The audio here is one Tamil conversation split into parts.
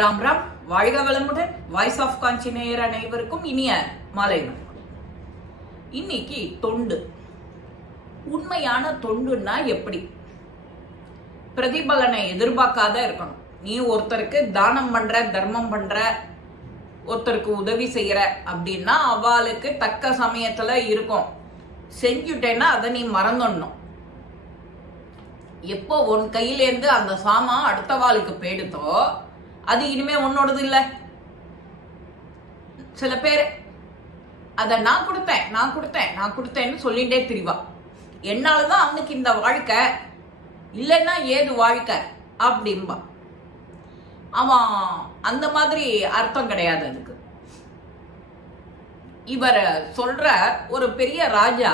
ராம் ராம், வாழ்க வளமுடன். வாய்ஸ் ஆஃப் காஞ்சி நேயர் அனைவருக்கும் இனிய மாலை வணக்கம். இன்னைக்கு தொண்டு, உண்மையான தொண்டுன்னா எப்படி? பிரதிபலனை எதிர்பார்க்காத இருக்கணும். நீ ஒருத்தருக்கு தானம் பண்ற, தர்மம் பண்ற, ஒருத்தருக்கு உதவி செய்யற அப்படின்னா அவளுக்கு தக்க சமயத்துல இருக்கும். செஞ்சுட்டேன்னா அதை நீ மறந்துடணும். எப்போ உன் கையிலேருந்து அந்த சாமான் அடுத்த வாளுக்கு போயிடுதோ அது இனிமே உன்னோடது இல்லை. சில பேர் அதை நான் கொடுத்தேன்னு சொல்லிட்டே திரிவா. என்னாலதான் அவனுக்கு இந்த வாழ்க்கை, இல்லைன்னா ஏது வாழ்க்கை அப்படின்பா. அவன் அந்த மாதிரி அர்த்தம் கிடையாது அதுக்கு. இவர் சொல்ற ஒரு பெரிய ராஜா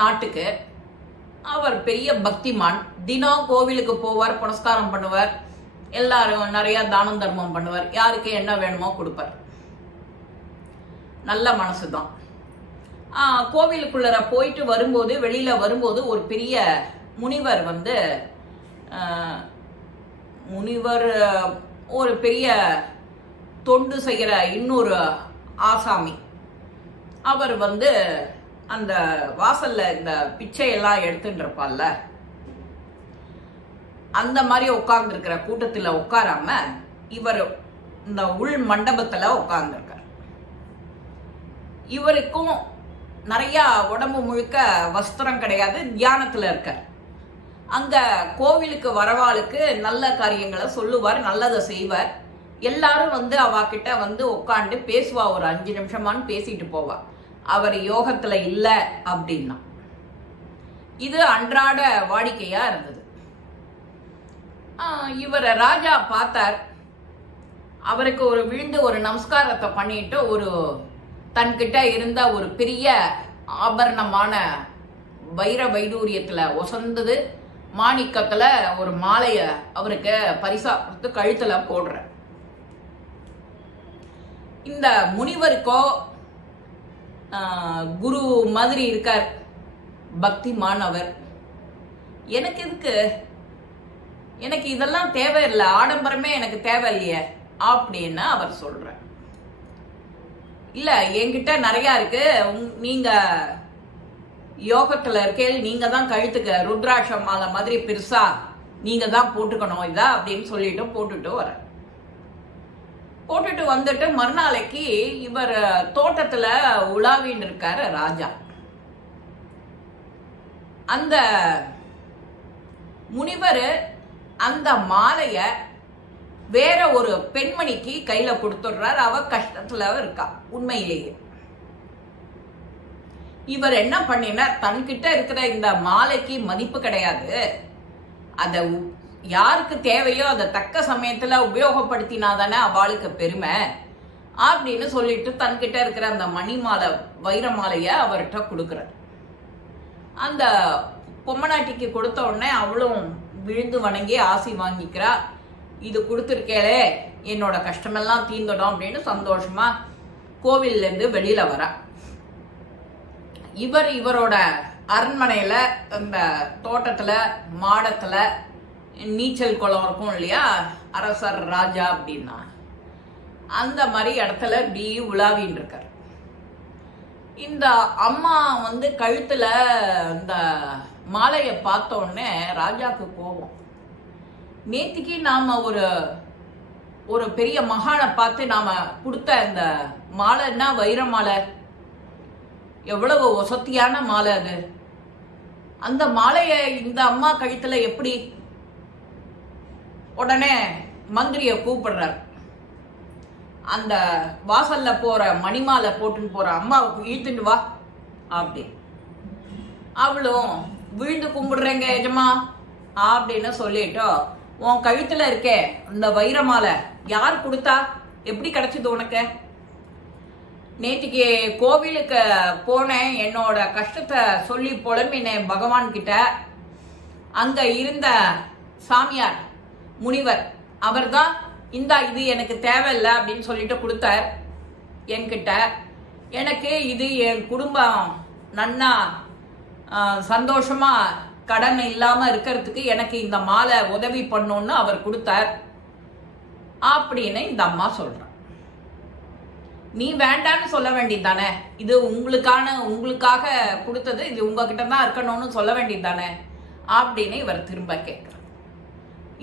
நாட்டுக்கு, அவர் பெரிய பக்திமான், தினம் கோவிலுக்கு போவார், புனஸ்காரம் பண்ணுவார், எல்லாரும் நிறைய தானம் தர்மம் பண்ணுவார், யாருக்கு என்ன வேணுமோ கொடுப்பார். நல்ல மனசுதான். கோவிலுக்குள்ள போயிட்டு வரும்போது, வெளியில வரும்போது ஒரு பெரிய முனிவர் முனிவர் ஒரு பெரிய தொண்டு செய்கிற இன்னொரு ஆசாமி, அவர் அந்த வாசல்ல இந்த பிச்சையெல்லாம் எடுத்துட்டு இருப்பார்ல, அந்த மாதிரி உட்கார்ந்துருக்கிற கூட்டத்தில் உட்காராம இவர் இந்த உள் மண்டபத்துல உட்கார்ந்துருக்கார். இவருக்கும் நிறைய உடம்பு முழுக்க வஸ்திரம் கிடையாது, தியானத்துல இருக்கார். அங்க கோவிலுக்கு வரவாளுக்கு நல்ல காரியங்களை சொல்லுவார், நல்லதை செய்வார். எல்லாரும் அவகிட்ட உட்காந்து பேசுவா. ஒரு 5 நிமிஷமான்னு பேசிட்டு போவா. அவர் யோகத்துல இல்லை அப்படின்னா. இது அன்றாட வாடிக்கையா இருந்தது. இவரை ராஜா பார்த்தார். அவருக்கு ஒரு விழுந்து ஒரு நமஸ்காரத்தை பண்ணிட்டு, ஒரு தன்கிட்ட இருந்த ஒரு பெரிய ஆபரணமான வைர வைடூரியத்துல ஒசந்தது மாணிக்கத்துல ஒரு மாலைய அவருக்கு பரிசா கழுத்துல போடுற. இந்த முனிவருக்கோ குரு மாதிரி இருக்கார், பக்திமானவர். எனக்கு எதுக்கு, எனக்கு இதெல்லாம் தேவையில்லை, ஆடம்பரமே எனக்கு தேவையில்லையே அப்படின்னு அவர் சொல்ற. இல்ல, என்கிட்ட நிறைய இருக்கு, நீங்க யோகத்துல இருக்கேன், நீங்க தான் கழுத்துக்கு ருத்ராட்ச மாலை மாதிரி பெருசா நீங்க தான் போட்டுக்கணும் இதா அப்படின்னு சொல்லிட்டு போட்டுட்டு வர. போட்டுட்டு வந்துட்டு மறுநாளைக்கு இவர் தோட்டத்துல உலாவின்னு இருக்காரு ராஜா. அந்த முனிவர் அந்த மாலைய வேற ஒரு பெண்மணிக்கு கையில கொடுத்துடுறார். அவ கஷ்டத்துல இருக்கா. உண்மையிலேயே இவர் என்ன பண்ணினார், தன்கிட்ட இருக்கிற இந்த மாலைக்கு மதிப்பு கிடையாது, அத யாருக்கு தேவையோ அதை தக்க சமயத்துல உபயோகப்படுத்தினாதானே அவளுக்கு பெருமை அப்படின்னு சொல்லிட்டு தன்கிட்ட இருக்கிற அந்த மணி மாலை, வைர மாலைய அவர்கிட்ட கொடுக்குறார். அந்த பொம்மநாட்டிக்கு கொடுத்த உடனே அவளும் விழுந்து வணங்கி ஆசி வாங்கிக்கிறா. இது கொடுத்துருக்கேளே, என்னோட கஷ்டமெல்லாம் தீர்ந்துடும் அப்படின்னு சந்தோஷமா கோவில்ல இருந்து வெளியில வர. இவரோட அரண்மனையில அந்த தோட்டத்துல மாடத்துல நீச்சல் குளம் இருக்கும் இல்லையா, அரசர் ராஜா அப்படின்னா, அந்த மாதிரி இடத்துல டி உலாவின்னு இருக்கார். இந்த அம்மா கழுத்துல இந்த மாலையை பார்த்த உடனே ராஜாக்கு கோபம். நேத்திக்கு நாம ஒரு பெரிய மகானை பார்த்து நாம கொடுத்த இந்த மாலைன்னா வைர மாலை, எவ்வளவு வசதியான மாலை அது. அந்த மாலையை இந்த அம்மா கழுத்துல எப்படி? உடனே மந்திரிய கூப்பிடுறார். அந்த வாசல்ல போற மணிமாலை போட்டுன்னு போற அம்மாவுக்கு இழுத்துட்டு வா அப்படி. அவளும் விழுந்து கும்பிடுறேங்க எஜமா அப்படின்னு சொல்லிட்டோ, உன் கழுத்துல இருக்கே இந்த வைரமாலை யார் கொடுத்தா, எப்படி கிடைச்சது உனக்கு? நேற்றுக்கு கோவிலுக்கு போனேன், என்னோட கஷ்டத்தை சொல்லி புலம்பினேன் பகவான் கிட்ட. அங்க இருந்த சாமியார் முனிவர் அவர்தான் இந்தா இது எனக்கு தேவையில்லை அப்படின்னு சொல்லிட்டு கொடுத்தார் என்கிட்ட. எனக்கு இது என் குடும்பம் நன்னா சந்தோஷமா கடன் இல்லாம இருக்கிறதுக்கு எனக்கு இந்த மாலை உதவி பண்ணோன்னு அவர் கொடுத்தார். அப்படின்னு இந்த அம்மா சொல்றான். நீ வேண்டான்னு சொல்ல வேண்டியது தானே, இது உங்களுக்காக கொடுத்தது, இது உங்ககிட்ட தான் இருக்கணும்னு சொல்ல வேண்டியது தானே அப்படின்னு இவர் திரும்ப கேட்கிறார்.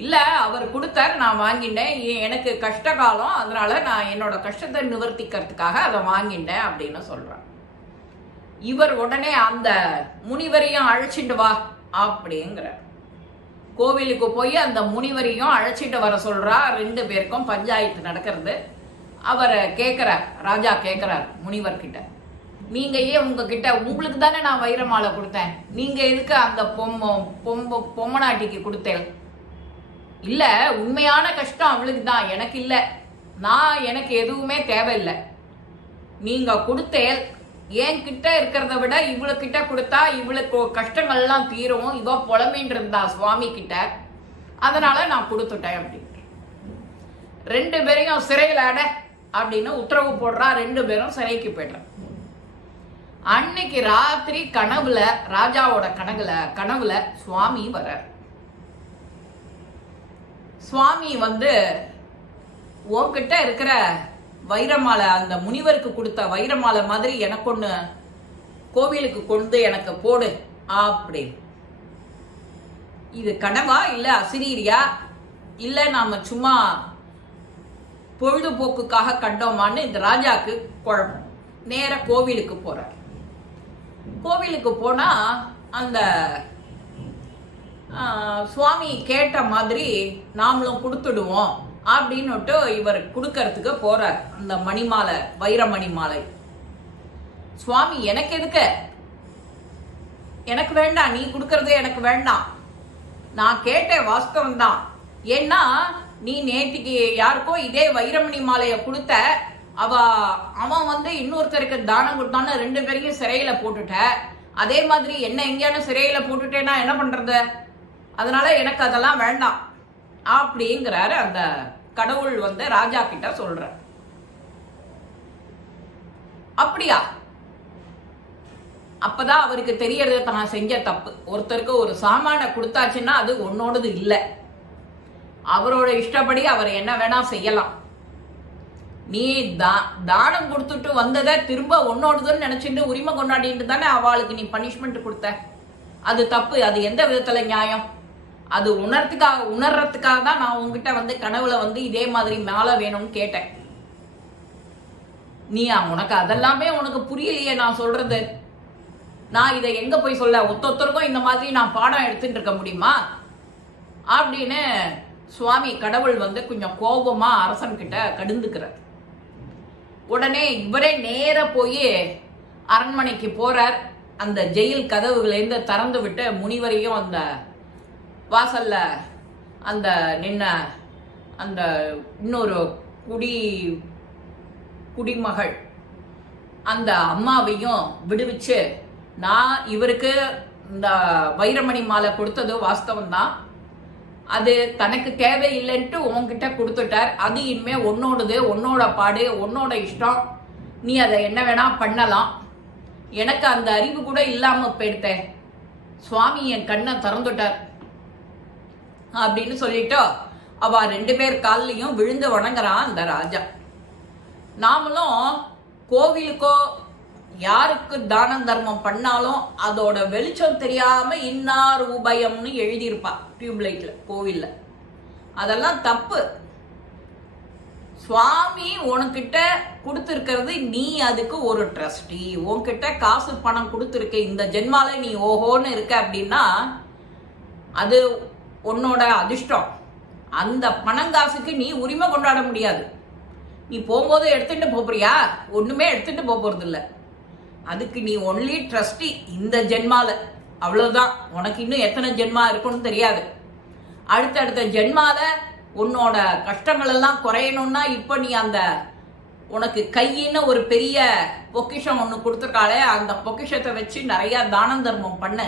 இல்ல, அவர் கொடுத்தார், நான் வாங்கிட்டேன், எனக்கு கஷ்ட காலம், அதனால நான் என்னோட கஷ்டத்தை நிவர்த்திக்கிறதுக்காக அதை வாங்கிட்டேன் அப்படின்னு சொல்றான். இவர் உடனே அந்த முனிவரையும் அழைச்சிட்டு வா அப்படிங்கிறார். கோவிலுக்கு போய் அந்த முனிவரையும் அழைச்சிட்டு வர சொல்றா. 2 பேருக்கும் பஞ்சாயத்து நடக்கிறது. அவரை கேட்கிறார், ராஜா கேட்கிறார் முனிவர்கிட்ட, நீங்க ஏன் உங்ககிட்ட, உங்களுக்கு தானே நான் வைரமாலை கொடுத்தேன், நீங்க எதுக்கு அந்த பொம்மநாட்டிக்கு கொடுத்தேன்? இல்ல, உண்மையான கஷ்டம் அவளுக்கு தான், எனக்கு இல்ல, எனக்கு எதுவுமே தேவையில்லை. நீங்க கொடுத்தேன், என்கிட்ட இருக்கிறத விட இவளுக்கிட்ட கொடுத்தா இவளுக்கு கஷ்டங்கள்லாம் தீரும், இவ புலம்பின்னு இருந்தா சுவாமி கிட்ட, அதனால நான் கொடுத்துட்டேன் அப்படின்னு. 2 பேரையும் சிறையில் அட அப்படின்னு உத்தரவு போடுறா. 2 பேரும் சிறைக்கு போய்ட்றான். அன்னைக்கு ராத்திரி கனவுல, ராஜாவோட கனவுல சுவாமி வர்றார். சுவாமி உன்கிட்ட இருக்கிற வைரமாலை, அந்த முனிவருக்கு கொடுத்த வைரமாலை மாதிரி எனக்கு ஒண்ணு கோவிலுக்கு கொண்டு எனக்கு போடு அப்படின்னு. இது கனவா இல்ல அசிரீரியா இல்ல நாம சும்மா பொழுதுபோக்குக்காக கண்டோமான்னு இந்த ராஜாக்கு குழப்பம். நேர கோவிலுக்கு போறார். கோவிலுக்கு போனா அந்த சுவாமி கேட்ட மாதிரி நாமளும் கொடுத்துடுவோம் அப்படின்னுட்டு இவர் கொடுக்கறதுக்கு போறார். அந்த மணிமாலை, வைரமணி மாலை. சுவாமி, எனக்கு எதுக்கு, எனக்கு வேண்டாம், நீ கொடுக்கறது எனக்கு வேண்டாம், நான் கேட்ட வாஸ்தவம் தான். ஏன்னா நீ நேத்திக்கு யாருக்கோ இதே வைரமணி மாலையை கொடுத்த, அவன் இன்னொருத்தருக்கு தானம் கொடுத்தான்னு 2 பேரையும் சிறையில போட்டுட்ட. அதே மாதிரி என்ன எங்கேயான சிறையில போட்டுட்டேன்னா என்ன பண்றது, அதனால எனக்கு அதெல்லாம் வேண்டாம் அப்படிங்கிறாரு. அந்த கடவுள் ராஜா கிட்ட சொல்ற. அப்படியா? அப்பதான் அவருக்கு தெரியறது தான் செஞ்ச தப்பு. ஒருத்தருக்கு ஒரு சாமான கொடுத்தாச்சுன்னா அது உன்னோடது இல்லை, அவரோட இஷ்டப்படி அவர் என்ன வேணா செய்யலாம். நீ தானம் கொடுத்துட்டு வந்ததை திரும்ப உன்னோடுதுன்னு நினைச்சிட்டு உரிமை கொண்டாடிட்டு தானே அவளுக்கு நீ பனிஷ்மெண்ட் கொடுத்த. அது தப்பு. அது எந்த விதத்துல நியாயம்? அது உணர்றதுக்காக தான் நான் உங்ககிட்ட கனவுல இதே மாதிரி மாலை வேணும்னு கேட்டேன். நீ உனக்கு அதெல்லாமே உனக்கு புரியலையே நான் சொல்றது. நான் இதை எங்க போய் சொல்ல, ஒத்தொத்தருக்கும் இந்த மாதிரி நான் பாடம் எடுத்துட்டு இருக்க முடியுமா அப்படின்னு சுவாமி கடவுள் கொஞ்சம் கோபமா அரசன் கிட்ட கடுந்துக்கிறார். உடனே இவரே நேர போய் அரண்மனைக்கு போறார். அந்த ஜெயில் கதவுகளேருந்து திறந்து விட்டு முனிவரையும் அந்த வாசல்ல அந்த நின்ன அந்த இன்னொரு குடிமகள் அந்த அம்மாவையும் விடுவிச்சு, நான் இவருக்கு இந்த வைரமணி மாலை கொடுத்தது வாஸ்தவம் தான், அது தனக்கு தேவையில்லைன்ட்டு உன்கிட்ட கொடுத்துட்டார், அது இனிமே உன்னோடது, உன்னோட பாடு, உன்னோட இஷ்டம், நீ அதை என்ன வேணா பண்ணலாம், எனக்கு அந்த அறிவு கூட இல்லாம போயிடுத்தேன், சுவாமி என் கண்ணை திறந்துட்டார் அப்படின்னு சொல்லிட்டு அவ 2 பேர் காலிலையும் விழுந்து வணங்குறான் அந்த ராஜா. நாமளும் கோவிலுக்கோ யாருக்கு தானம் தர்மம் பண்ணாலும் அதோட வெளிச்சம் தெரியாம இன்னார் உபயம்னு எழுதியிருப்பா டியூப்லைட்ல கோவில்ல. அதெல்லாம் தப்பு. சுவாமி உனக்கிட்ட கொடுத்துருக்கிறது, நீ அதுக்கு ஒரு ட்ரஸ்டி, உன்கிட்ட காசு பணம் கொடுத்துருக்க, இந்த ஜென்மால நீ ஓஹோன்னு இருக்க அப்படின்னா அது உன்னோட அதிர்ஷ்டம். அந்த பணங்காசுக்கு நீ உரிமை கொண்டாட முடியாது. நீ போகும்போது எடுத்துட்டு போறியா? ஒண்ணுமே எடுத்துட்டு போறது இல்லை. அதுக்கு நீ ஒன்லி ட்ரஸ்டி இந்த ஜென்மால, அவ்வளவுதான். உனக்கு இன்னும் எத்தனை ஜென்மா இருக்குன்னு தெரியாது. அடுத்தடுத்த ஜென்மால உன்னோட கஷ்டங்கள் எல்லாம் குறையணும்னா இப்ப நீ அந்த உனக்கு கையின்னு ஒரு பெரிய பொக்கிஷம் ஒன்று கொடுத்துருக்காளே, அந்த பொக்கிஷத்தை வச்சு நிறைய தானம் தர்மம் பண்ண,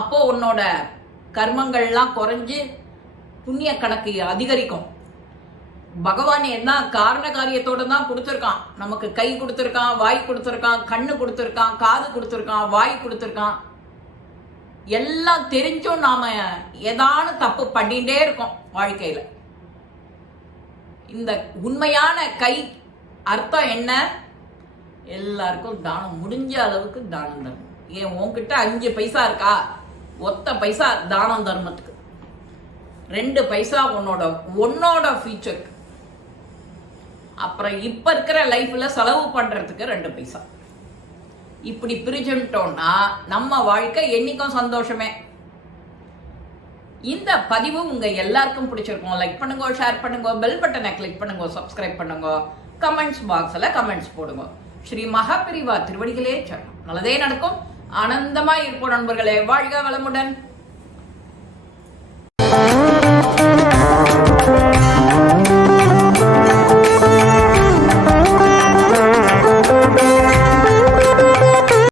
அப்போ உன்னோட கர்மங்கள்லாம் குறைஞ்சு புண்ணிய கணக்கு அதிகரிக்கும். பகவான் என்ன காரண காரியத்தோட தான் கொடுத்துருக்கான். நமக்கு கை கொடுத்துருக்கான், வாய் கொடுத்துருக்கான், கண்ணு கொடுத்துருக்கான், காது கொடுத்துருக்கான், வாய் கொடுத்துருக்கான். எல்லாம் தெரிஞ்சும் நாம ஏதான தப்பு பண்ணிட்டே இருக்கோம் வாழ்க்கையில. இந்த உண்மையான கை அர்த்தம் என்ன? எல்லாருக்கும் தானம், முடிஞ்ச அளவுக்கு தானம் தர்மம். ஏன் உன்கிட்ட 5 பைசா இருக்கா? ஒத்த பைசா தானம் தர்மத்துக்கு, 2 பைசா உன்னோட ஃபியூச்சருக்கு, அப்புறம் இப்ப இருக்கிற லைஃப்ல செலவு பண்றதுக்கு 2 பைசா. இப்படி பிரிச்சுட்டோம்னா நம்ம வாழ்க்கை என்னைக்கும் சந்தோஷமே. இந்த பதிவு உங்க எல்லாருக்கும் பிடிச்சிருக்கும். லைக் பண்ணுங்க, ஷேர் பண்ணுங்க, பெல் பட்டனை கிளிக் பண்ணுங்க, சப்ஸ்கிரைப் பண்ணுங்க, கமெண்ட்ஸ் பாக்ஸ்ல கமெண்ட்ஸ் போடுங்க. ஸ்ரீ மகாபிரிவா திருவடிகளே சரணம். நல்லதே நடக்கும். ஆனந்தமாய் இருப்போம் நண்பர்களே. வாழ்க வளமுடன்.